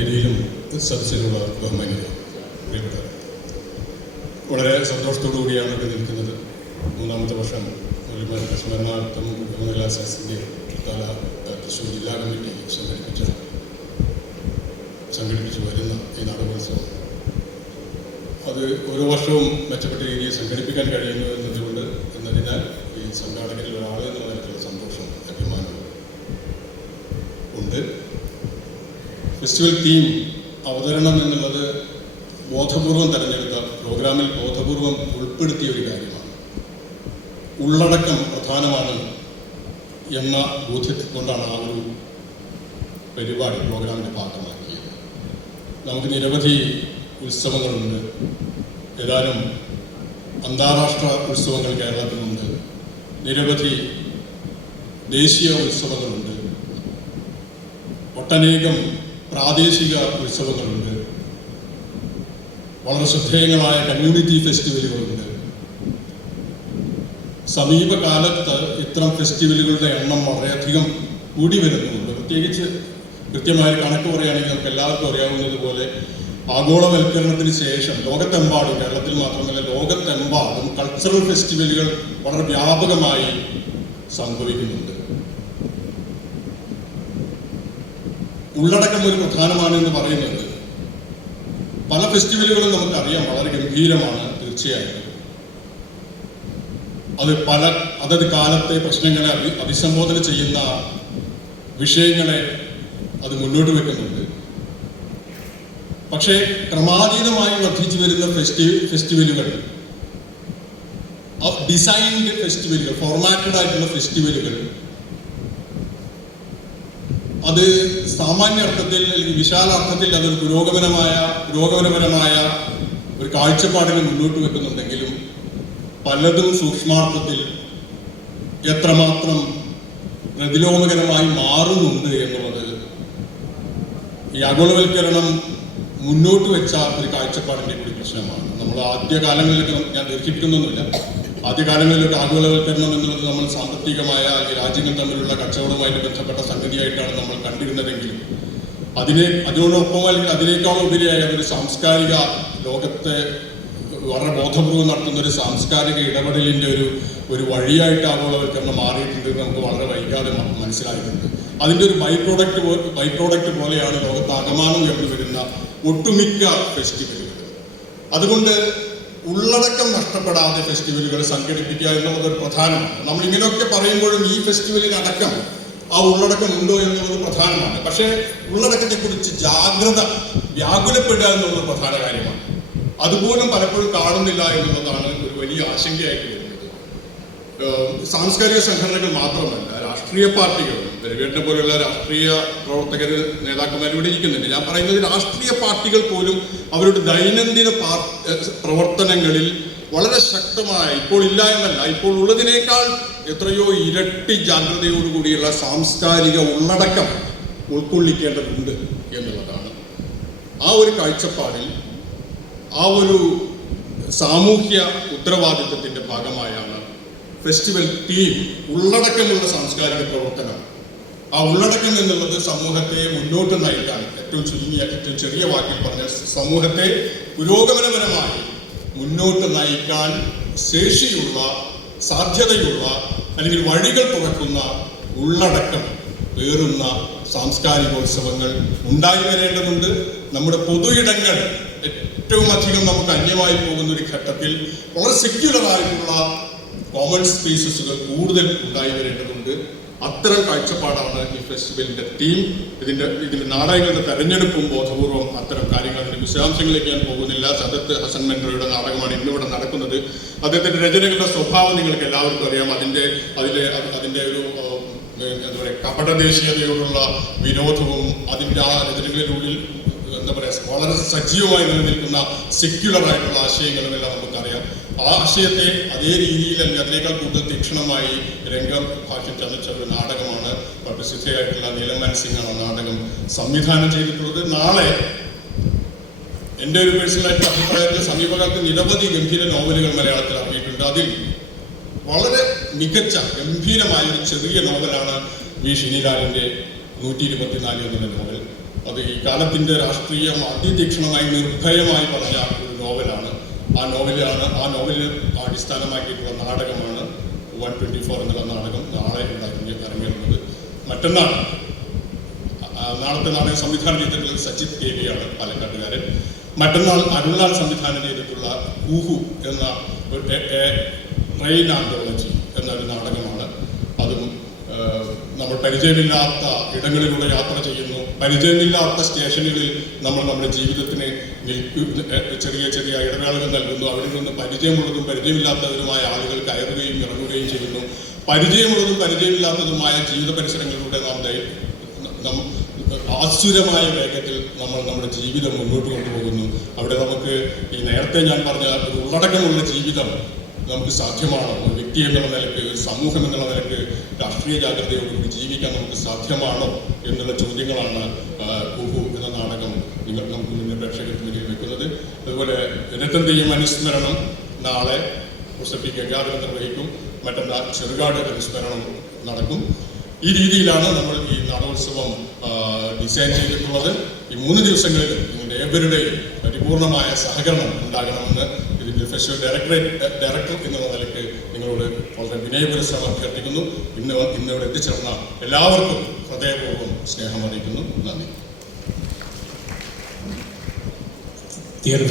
വേദിയിലും സദസ്സിലുള്ള ബഹുമാനികൾ പ്രിയപ്പെട്ടവർ വളരെ സന്തോഷത്തോടു കൂടിയാണ് ഇവിടെ നിൽക്കുന്നത്. മൂന്നാമത്തെ വർഷം സ്മരണാർത്ഥം ഗവർണർ ശാസ്ത്രിന്റെ കാല തൃശ്ശൂർ ജില്ലാ കമ്മിറ്റി സംഘടിപ്പിച്ച സംഘടിപ്പിച്ചു വരുന്ന ഈ നാടകോത്സവം. അത് ഓരോ വർഷവും മെച്ചപ്പെട്ട രീതിയിൽ സംഘടിപ്പിക്കാൻ കഴിയുന്നു എന്നതുകൊണ്ട് എന്നതിനാൽ ഈ സംഘാടകരിൽ ഫെസ്റ്റിവൽ തീം അവതരണം എന്നുള്ളത് ബോധപൂർവം തിരഞ്ഞെടുത്ത പ്രോഗ്രാമിൽ ബോധപൂർവം ഉൾപ്പെടുത്തിയ ഒരു കാര്യമാണ്. ഉള്ളടക്കം പ്രധാനമാണ് എന്ന ബോധ്യത്തിൽ കൊണ്ടാണ് ആ ഒരു പരിപാടി പ്രോഗ്രാമിന്റെ ഭാഗമാക്കിയത്. നമുക്ക് നിരവധി ഉത്സവങ്ങളുണ്ട്. ഏതാനും അന്താരാഷ്ട്ര ഉത്സവങ്ങൾ കേരളത്തിലുണ്ട്. നിരവധി ദേശീയ ഉത്സവങ്ങളുണ്ട്. ഒട്ടനേകം പ്രാദേശിക ഉത്സവങ്ങളുണ്ട്. വളരെ ശ്രദ്ധേയങ്ങളായ കമ്മ്യൂണിറ്റി ഫെസ്റ്റിവലുകളുണ്ട് സമീപകാലത്ത് ഇത്തരം ഫെസ്റ്റിവലുകളുടെ എണ്ണം വളരെയധികം കൂടി വരുന്നുണ്ട്. പ്രത്യേകിച്ച് കൃത്യമായ കണക്ക് പറയുകയാണെങ്കിൽ നമുക്ക് എല്ലാവർക്കും അറിയാവുന്നതുപോലെ ആഗോളവൽക്കരണത്തിന് ശേഷം ലോകത്തെമ്പാടും കേരളത്തിൽ മാത്രമല്ല ലോകത്തെമ്പാടും കൾച്ചറൽ ഫെസ്റ്റിവലുകൾ വളരെ വ്യാപകമായി സംഭവിക്കുന്നുണ്ട്. ഉള്ളടക്കം ഒരു പ്രധാനമാണ് എന്ന് പറയുന്നത് പല ഫെസ്റ്റിവലുകളും നമുക്കറിയാം വളരെ ഗംഭീരമാണ് തീർച്ചയായും. അത് പല അതത് കാലത്തെ പ്രശ്നങ്ങളെ അഭി അഭിസംബോധന ചെയ്യുന്ന വിഷയങ്ങളെ അത് മുന്നോട്ട് വെക്കുന്നുണ്ട്. പക്ഷേ ക്രമാതീതമായി വർദ്ധിച്ചു വരുന്ന ഫെസ്റ്റി ഫെസ്റ്റിവലുകൾ ഡിസൈൻഡ് ഫെസ്റ്റിവലുകൾ ഫോർമാറ്റഡ് ആയിട്ടുള്ള ഫെസ്റ്റിവലുകൾ അത് സാമാന്യ അർത്ഥത്തിൽ അല്ലെങ്കിൽ വിശാല അർത്ഥത്തിൽ അതൊരു പുരോഗമനമായ പുരോഗമനപരമായ ഒരു കാഴ്ചപ്പാടിനെ മുന്നോട്ട് വെക്കുന്നുണ്ടെങ്കിലും പലതും സൂക്ഷ്മാർത്ഥത്തിൽ എത്രമാത്രം പ്രതിലോമകരമായി മാറുന്നുണ്ട് എന്നുള്ളത് ഈ ആഗോളവൽക്കരണം മുന്നോട്ട് വെച്ച ഒരു കാഴ്ചപ്പാടിന്റെ കൂടി പ്രശ്നമാണ്. നമ്മൾ ആദ്യ കാലങ്ങളിലൊക്കെ ഞാൻ ദീർഘിപ്പിക്കുന്നൊന്നുമില്ല. ആദ്യ ഒരു ആഗോളവൽക്കരണം എന്നുള്ളത് നമ്മൾ സാമ്പത്തികമായ രാജ്യങ്ങൾ തമ്മിലുള്ള കച്ചവടവുമായിട്ട് ബന്ധപ്പെട്ട സംഗതിയായിട്ടാണ് നമ്മൾ കണ്ടിരുന്നതെങ്കിലും അതിനെ അതിനോടൊപ്പം അല്ലെങ്കിൽ അതിനേക്കാൾ ഉപരിയായ ഒരു സാംസ്കാരിക ലോകത്തെ വളരെ ബോധപൂർവം നടത്തുന്ന ഒരു സാംസ്കാരിക ഇടപെടലിന്റെ ഒരു ഒരു വഴിയായിട്ട് ആഗോളവൽക്കരണം മാറിയിട്ടുണ്ട് നമുക്ക് വളരെ വൈകാതെ മനസ്സിലായിട്ടുണ്ട്. അതിന്റെ ഒരു ബൈ പ്രോഡക്റ്റ് ബൈ പ്രോഡക്റ്റ് പോലെയാണ് ലോകത്ത് അകമാനം ഉയർന്നു വരുന്ന ഒട്ടുമിക്ക ഫെസ്റ്റിവലുകൾ അതുകൊണ്ട് ഉള്ളടക്കം നഷ്ടപ്പെടാതെ ഫെസ്റ്റിവലുകൾ സംഘടിപ്പിക്കുക എന്നുള്ളത് പ്രധാനമാണ്. നമ്മൾ ഇങ്ങനെയൊക്കെ പറയുമ്പോഴും ഈ ഫെസ്റ്റിവലിനടക്കം ആ ഉള്ളടക്കം ഉണ്ടോ എന്നുള്ളത് പ്രധാനമാണ്. പക്ഷേ ഉള്ളടക്കത്തെക്കുറിച്ച് ജാഗ്രത വ്യാകുലപ്പെടുക എന്നുള്ളത് പ്രധാന കാര്യമാണ്. അതുപോലും പലപ്പോഴും കാണുന്നില്ല എന്നുള്ളതാണ് ഒരു വലിയ ആശങ്കയായിട്ട് വരുന്നത്. സാംസ്കാരിക സംഘടനകൾ മാത്രമല്ല രാഷ്ട്രീയ പാർട്ടികൾ. രവിയേട്ടനെ പോലെയുള്ള രാഷ്ട്രീയ പ്രവർത്തകർ നേതാക്കന്മാർ ഇവിടെ ഇരിക്കുന്നുണ്ട്. ഞാൻ പറയുന്നത് രാഷ്ട്രീയ പാർട്ടികൾ പോലും അവരുടെ ദൈനംദിന പ്രവർത്തനങ്ങളിൽ വളരെ ശക്തമായ ഇപ്പോൾ ഇല്ല എന്നല്ല ഇപ്പോൾ ഉള്ളതിനേക്കാൾ എത്രയോ ഇരട്ടി ജാഗ്രതയോടുകൂടിയുള്ള സാംസ്കാരിക ഉള്ളടക്കം ഉൾക്കൊള്ളിക്കേണ്ടതുണ്ട് എന്നുള്ളതാണ്. ആ ഒരു കാഴ്ചപ്പാടിൽ ആ ഒരു സാമൂഹ്യ ഉത്തരവാദിത്വത്തിന്റെ ഭാഗമായാണ് ഫെസ്റ്റിവൽ തീം ഉള്ളടക്കമുള്ള സാംസ്കാരിക പ്രവർത്തനം. ആ ഉള്ളടക്കം എന്നുള്ളത് സമൂഹത്തെ മുന്നോട്ട് നയിക്കാൻ ഏറ്റവും ചുരുങ്ങിയ ഏറ്റവും ചെറിയ വാക്കിൽ പറഞ്ഞ സമൂഹത്തെ പുരോഗമനപരമായി മുന്നോട്ട് നയിക്കാൻ ശേഷിയുള്ള സാധ്യതയുള്ള അല്ലെങ്കിൽ വഴികൾ തുറക്കുന്ന ഉള്ളടക്കം പേറുന്ന സാംസ്കാരികോത്സവങ്ങൾ ഉണ്ടായി വരേണ്ടതുണ്ട്. നമ്മുടെ പൊതു ഇടങ്ങൾ ഏറ്റവും അധികം നമുക്ക് അന്യമായി പോകുന്ന ഒരു ഘട്ടത്തിൽ വളരെ സെക്യുലർ ആയിട്ടുള്ള കോമൺ സ്പീസസുകൾ കൂടുതൽ ഉണ്ടായി വരേണ്ടതുണ്ട്. അത്തരം കാഴ്ചപ്പാടാണ് ഈ ഫെസ്റ്റിവലിന്റെ തീം ഇതിന്റെ ഇതിന്റെ നാടകങ്ങളുടെ തെരഞ്ഞെടുപ്പും ബോധപൂർവം അത്തരം കാര്യങ്ങൾ അതിന്റെ വിശദാംശങ്ങളിലേക്ക് ഞാൻ പോകുന്നില്ല. സദത്ത് ഹസൻ മെൻറോയുടെ നാടകമാണ് ഇന്നിവിടെ നടക്കുന്നത്. അദ്ദേഹത്തിന്റെ രചനകളുടെ സ്വഭാവം നിങ്ങൾക്ക് എല്ലാവർക്കും അറിയാം. അതിന്റെ അതിലെ അതിന്റെ ഒരു എന്താ പറയുക കപടദേശീയതയോടുള്ള വിനോദവും അതിന്റെ ആ രചനകളിലുള്ളിൽ എന്താ പറയുക വളരെ സജീവമായി നിലനിൽക്കുന്ന സെക്യുലർ ആയിട്ടുള്ള ആശയങ്ങളും എല്ലാം നമുക്കറിയാം. ആ ആശയത്തെ അതേ രീതിയിൽ അല്ലെങ്കിൽ അതിനേക്കാൾ കൂടുതൽ തീക്ഷണമായി രംഗം ഭാഷ്യം ചതച്ച ഒരു നാടകമാണ് പ്രസിദ്ധയായിട്ടുള്ള നീലമൻ സിംഗ് ആണ് നാടകം സംവിധാനം ചെയ്തിട്ടുള്ളത്. നാളെ എന്റെ ഒരു പേഴ്സണലായിട്ട് അഭിപ്രായത്തിൽ സമീപകാലത്ത് നിരവധി ഗംഭീര നോവലുകൾ മലയാളത്തിൽ ഇറങ്ങിയിട്ടുണ്ട്. അതിൽ വളരെ മികച്ച ഗംഭീരമായ ഒരു ചെറിയ നോവലാണ് വി. ഷിനിലാലിന്റെ നൂറ്റി ഇരുപത്തിനാല് എന്നുള്ള നോവൽ. അത് ഈ കാലത്തിന്റെ രാഷ്ട്രീയം അതിതീക്ഷണമായി നിർഭയമായി പറഞ്ഞ ആ നോവലാണ് ആ നോവലിനെ അടിസ്ഥാനമാക്കിയിട്ടുള്ള നാടകമാണ് വൺ ട്വന്റി ഫോർ എന്നുള്ള നാടകം നാളെ ഇറങ്ങി ഇറങ്ങിയിരുന്നത്. മറ്റന്നാൾ നാളത്തെ നാടകം സംവിധാനം ചെയ്തിട്ടുള്ളത് സജിത് ദേവിയാണ് പാലക്കാട്ടുകാരൻ. മറ്റന്നാൾ അരുളാൽ സംവിധാനം ചെയ്തിട്ടുള്ള കുഹു എന്ന ട്രെയിൻ ആന്തോളജി എന്നൊരു നാടകമാണ്. അതും നമ്മൾ പരിചയമില്ലാത്ത ഇടങ്ങളിലൂടെ യാത്ര ചെയ്യുന്നു. പരിചയമില്ലാത്ത സ്റ്റേഷനുകളിൽ നമ്മൾ നമ്മുടെ ജീവിതത്തിന് ചെറിയ ചെറിയ ഇടവേളകൾ നൽകുന്നു. അവിടെ നിന്ന് പരിചയമുള്ളതും പരിചയമില്ലാത്തതുമായ ആളുകൾ കയറുകയും ഇറങ്ങുകയും ചെയ്യുന്നു. പരിചയമുള്ളതും പരിചയമില്ലാത്തതുമായ ജീവിത പരിസരങ്ങളിലൂടെ നാം ആശ്ചര്യമായ വേഗത്തിൽ നമ്മൾ നമ്മുടെ ജീവിതം മുന്നോട്ട് കൊണ്ടുപോകുന്നു. അവിടെ നമുക്ക് ഈ നേരത്തെ ഞാൻ പറഞ്ഞ ഉള്ളടക്കമുള്ള ജീവിതം നമുക്ക് സാധ്യമാണോ വ്യക്തി എന്നുള്ള നിലയ്ക്ക് ഒരു സമൂഹം എന്നുള്ള നിലയ്ക്ക് രാഷ്ട്രീയ ജാഗ്രതയോടുകൂടി ജീവിക്കാൻ നമുക്ക് സാധ്യമാണോ എന്നുള്ള ചോദ്യങ്ങളാണ് കുഹു എന്ന നാടകം നിങ്ങൾ നമുക്ക് മുന്നിൽ പ്രേക്ഷകർക്ക് മുന്നിൽ വെക്കുന്നത്. അതുപോലെ രത്തന്റെയും അനുസ്മരണം നാളെ പ്രൊഫസർ പി ഗംഗാധരൻ നിർവഹിക്കും. മറ്റന്നാൾ ചെറുകാട് അനുസ്മരണം നടക്കും. ഈ രീതിയിലാണ് നമ്മൾ ഈ നാടകോത്സവം ഡിസൈൻ ചെയ്തിട്ടുള്ളത്. ഈ മൂന്ന് ദിവസങ്ങളിൽ നിങ്ങളുടെ ഏവരുടെയും പരിപൂർണമായ സഹകരണം ഉണ്ടാകണമെന്ന് ഇതിന്റെ ഫെസ്റ്റിവൽ ഡയറക്ടറേറ്റ് ഡയറക്ടർ എന്നുള്ള നിലയ്ക്ക് നിങ്ങളോട് വളരെ വിനയപുരസ്സരം അഭ്യർത്ഥിക്കുന്നു. ഇന്ന് ഇന്നിവിടെ എത്തിച്ചേർന്ന എല്ലാവർക്കും ഹൃദയപൂർവം സ്നേഹം അറിയിക്കുന്നു. നന്ദി.